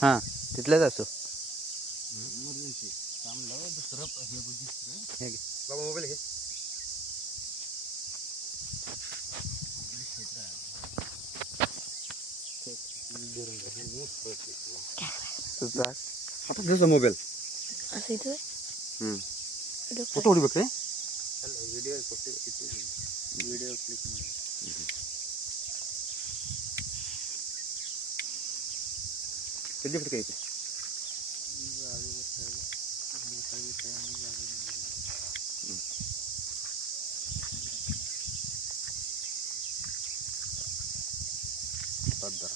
हां तिथलेच असो. इमर्जन्सी काम लावा दुसरं हे बघितलं हे घे. बाबा मोबाईल घे. तुझा आता तुझा मोबाईल असं इथं फोटो ಹೊಡಿಬೇಕ್ರಿ. ಅಲ್ಲ ವಿಡಿಯೋ ಕೊಟ್ಟು ಇಟ್ಟಿದ್ದೀನಿ. ವಿಡಿಯೋ ಕ್ಲಿಕ್ ಮಾಡಿ ಸದ್ಯ ಬಿಟ್ಟು ಐತಿ. ಈಗ ಅದು ಗೊತ್ತಾಗಿ ಬೇಕಾಗಿ ಟೈಮಿಗೆ ಅದು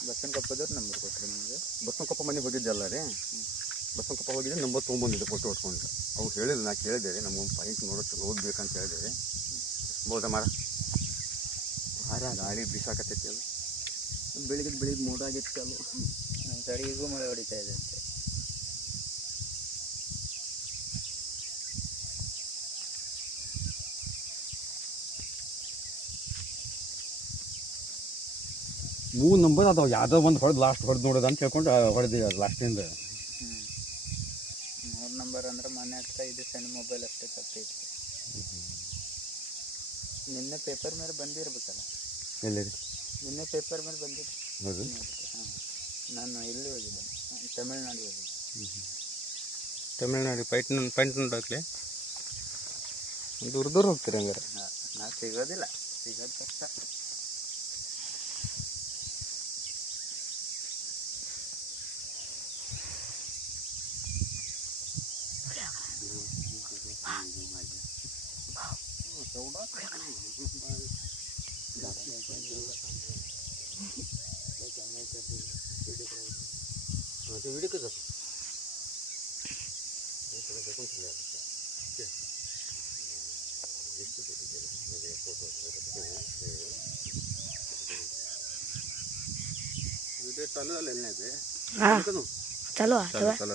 ಬಸವನಕೊಪ್ಪದವ್ರು ನಂಬರ್ ಕೊಟ್ಟರು ನಿಮಗೆ. ಬಸವನಕೊಪ್ಪ ಮನೆಗೆ ಹೋಗಿದ್ದೆಲ್ಲ ರೀ. ಬಸವನಕೊಪ್ಪ ಹೋಗಿದ್ದೆ ನಂಬರ್ ತೊಗೊಂಬಂದಿದ್ದೆ ಫೋಟೋ ಹೊಡ್ಕೊಂಡು. ಅವ್ರು ಹೇಳಿಲ್ಲ, ನಾ ಕೇಳಿದೆ ರೀ ನಮಗೊಂದು ಪಾಯಿಂಟ್ ನೋಡೋ ಚಲೋ ಓದ್ಬೇಕಂತ ಹೇಳಿದೆ ರೀ. ಬಹುದ ಮಾರ ಗಾಳಿ ಬಿಸಾಕತ್ತೈತಿ. ಅದು ಬೆಳಿಗ್ಗೆ ಮೋಡ ಆಗಿತ್ತು ಅಲ್ಲ. ನಮ್ಮ ಕಡೆ ಈಗೂ ಮಳೆ ಹೊಡಿತಾ ಇದೆ ಅಂತೆ. ಮೂರು ನಂಬರ್ ಅದಾವ, ಯಾವುದೋ ಒಂದು ಹೊಡೆದು ಲಾಸ್ಟ್ ಹೊಡೆದು ನೋಡೋದು ಅಂತ ಹೇಳ್ಕೊಂಡು ಹೊಡೆದಿಲ್ಲ ಲಾಸ್ಟಿಂದ. 3 ನಂಬರ್ ಅಂದ್ರೆ ಮನೆ ಹತ್ರ ಇದು ಸಣ್ಣ ಮೊಬೈಲ್ ಅಷ್ಟೇ ತಪ್ಪೈತಿ. ನಿನ್ನೆ ಪೇಪರ್ ಮೇಲೆ ಬಂದಿರ್ಬೇಕಲ್ಲ. ಎಲ್ಲಿ ರೀ? ನಿನ್ನೆ ಪೇಪರ್ ಮೇಲೆ ಬಂದಿದ್ದು. ಹೌದು. ಹಾಂ ನಾನು ಎಲ್ಲಿ ಹೋಗಿದ್ದೆ, ತಮಿಳ್ನಾಡು ಹೋಗಿದ್ದೆ. ತಮಿಳ್ನಾಡು ಪಾಯಿಂಟ್ ನೋಡೋಕ್ಲೆ ದೂರ ದೂರ ಹೋಗ್ತೀರಿ ಹಂಗಾರೆ. ನಾವು ಸಿಗೋದಿಲ್ಲ, ಸಿಗೋದು ಕಷ್ಟ. व्हिडिओ कसं व्हिडिओ चालू झालेला नाही ते. हां चालू आहे. चालू